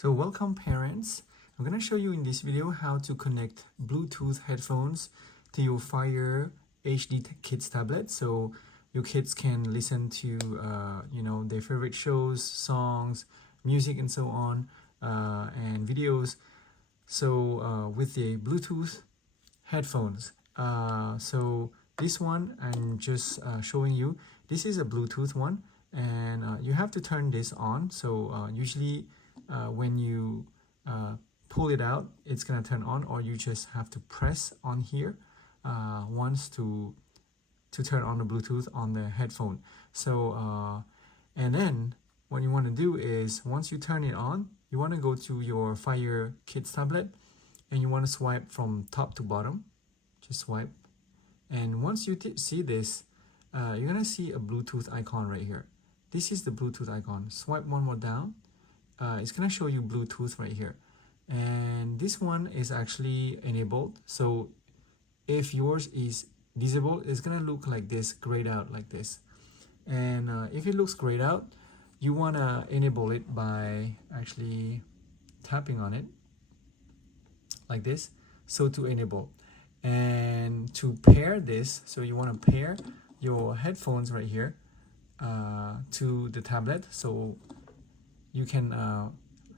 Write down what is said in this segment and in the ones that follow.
So welcome parents. I'm going to show you in this video how to connect Bluetooth headphones to your Fire HD Kids tablet, so your kids can listen to their favorite shows, songs, music, and so on, and videos. So with the Bluetooth headphones. So this one I'm just showing you. This is a Bluetooth one, and you have to turn this on. So usually when you pull it out, it's gonna turn on, or you just have to press on here once to turn on the Bluetooth on the headphone. So and then what you want to do is, once you turn it on, you want to go to your Fire Kids tablet and you want to swipe from top to bottom. Just swipe, and once you see this, you're gonna see a Bluetooth icon right here. This is the Bluetooth icon. Swipe one more down. It's gonna show you Bluetooth right here, and this one is actually enabled. So if yours is disabled, it's gonna look like this, grayed out like this. And if it looks grayed out, you wanna enable it by actually tapping on it like this. So to enable, and to pair this, so you want to pair your headphones right here to the tablet, so you can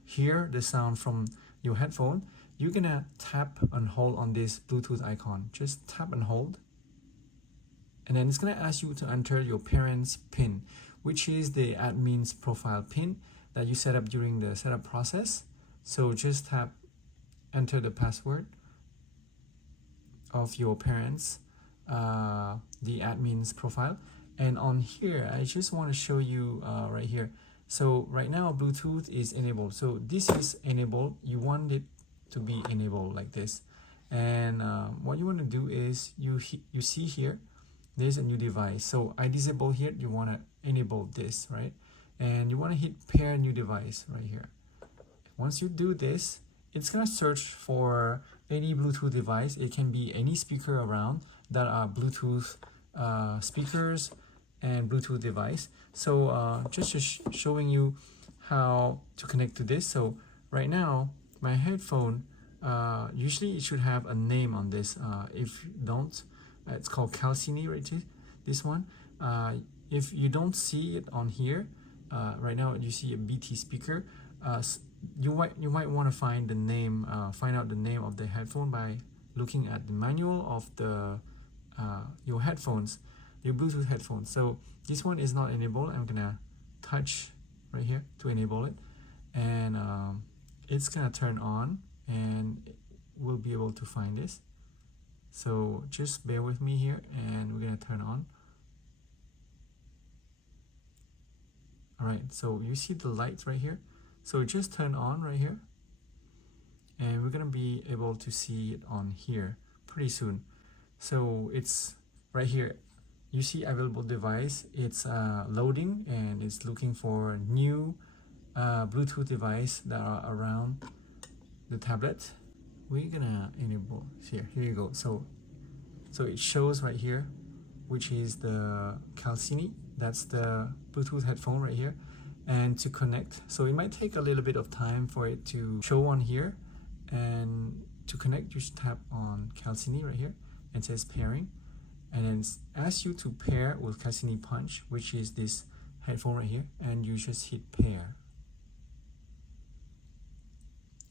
hear the sound from your headphone. You're gonna tap and hold on this Bluetooth icon. Just tap and hold, and then it's gonna ask you to enter your parents' PIN, which is the admin's profile PIN that you set up during the setup process. So just tap enter the password of your parents, the admin's profile. And on here, I just want to show you right here. So right now Bluetooth is enabled, so this is enabled. You want it to be enabled like this, and what you want to do is you see here there's a new device. So I disable here, you want to enable this, right? And you want to hit pair new device right here. Once you do this, it's gonna search for any Bluetooth device. It can be any speaker around that are Bluetooth speakers and Bluetooth device. So just showing you how to connect to this. So right now my headphone, usually it should have a name on this. If you don't, it's called Calcini, right? This one. If you don't see it on here, right now you see a BT speaker. You might want to find the name, find out the name of the headphone by looking at the manual of the your headphones, your Bluetooth headphones. So this one is not enabled. I'm gonna touch right here to enable it, and it's gonna turn on, and we'll be able to find this. So just bear with me here, and we're gonna turn on. All right, so you see the lights right here. So just turn on right here, and we're gonna be able to see it on here pretty soon. So it's right here. You see available device. It's loading, and it's looking for new Bluetooth device that are around the tablet. We're gonna enable here. Here you go. So it shows right here, which is the Calcini. That's the Bluetooth headphone right here. And to connect, so it might take a little bit of time for it to show on here, and to connect you just tap on Calcini right here, and it says pairing, and then asks you to pair with Calcini Punch, which is this headphone right here, and you just hit pair,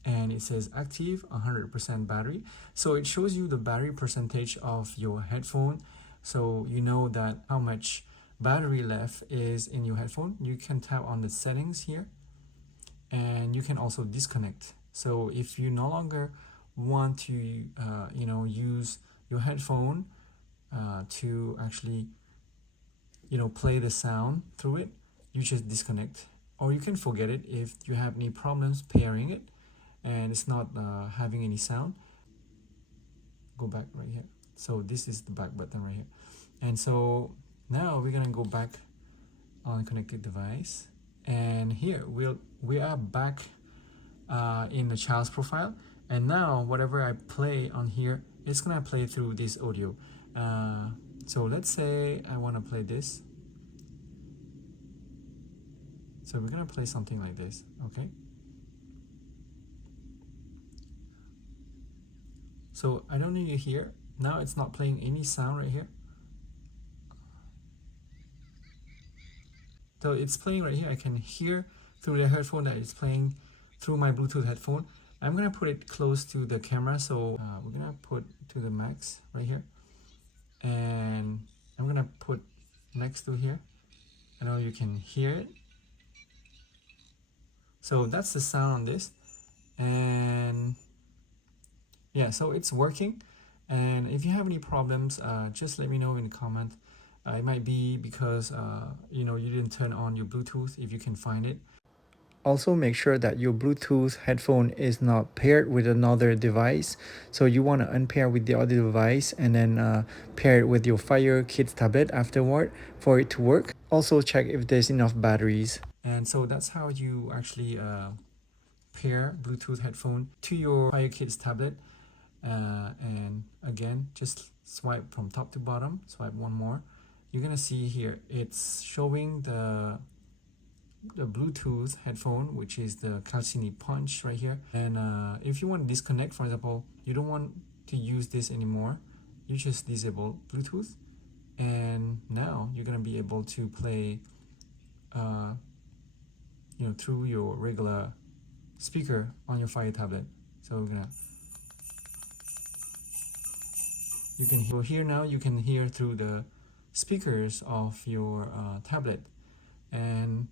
and it says active 100% battery. So it shows you the battery percentage of your headphone, so you know that how much battery left is in your headphone. You can tap on the settings here, and you can also disconnect. So if you no longer want to use your headphone to actually play the sound through it, you just disconnect, or you can forget it if you have any problems pairing it and it's not having any sound. Go back right here. So this is the back button right here, and so now we're gonna go back on connected device, and here we are back in the child's profile, and now whatever I play on here, it's gonna play through this audio. So let's say I want to play this, so we're gonna play something like this, okay? So I don't know you hear. Now it's not playing any sound right here. So it's playing right here. I can hear through the headphone that it's playing through my Bluetooth headphone. I'm gonna put it close to the camera, so we're gonna put to the max right here, and I'm gonna put next to here. I know you can hear it. So that's the sound on this, and yeah, so it's working. And if you have any problems, just let me know in the comment. It might be because you know, you didn't turn on your Bluetooth, if you can find it. Also, make sure that your Bluetooth headphone is not paired with another device. So you want to unpair with the other device and then pair it with your Fire Kids tablet afterward for it to work. Also check if there's enough batteries. And so that's how you actually pair Bluetooth headphone to your Fire Kids tablet. And again, just swipe from top to bottom, swipe one more. You're gonna see here, it's showing the Bluetooth headphone, which is the Calcini Punch right here. And if you want to disconnect, for example, you don't want to use this anymore, you just disable Bluetooth, and now you're gonna be able to play you know, through your regular speaker on your Fire tablet. So we're gonna, you can hear now, you can hear through the speakers of your tablet. And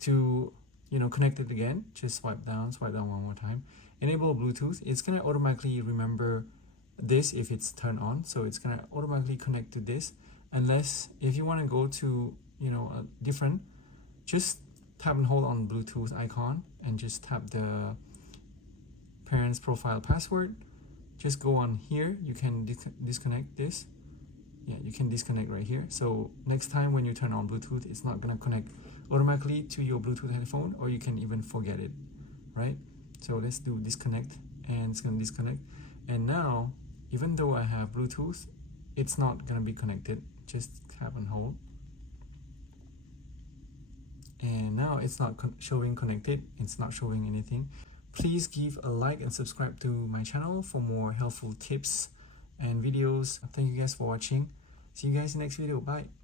to, you know, connect it again, just swipe down one more time, enable Bluetooth. It's gonna automatically remember this if it's turned on, so it's gonna automatically connect to this. Unless if you want to go to, you know, a different, just tap and hold on Bluetooth icon and just tap the parents profile password. Just go on here, you can disconnect this. Yeah, you can disconnect right here. So next time when you turn on Bluetooth, it's not gonna connect automatically to your Bluetooth headphone, or you can even forget it, right? So let's do disconnect, and it's gonna disconnect. And now, even though I have Bluetooth, it's not gonna be connected. Just tap and hold. And now it's not showing connected, it's not showing anything. Please give a like and subscribe to my channel for more helpful tips and videos. Thank you guys for watching. See you guys in the next video. Bye.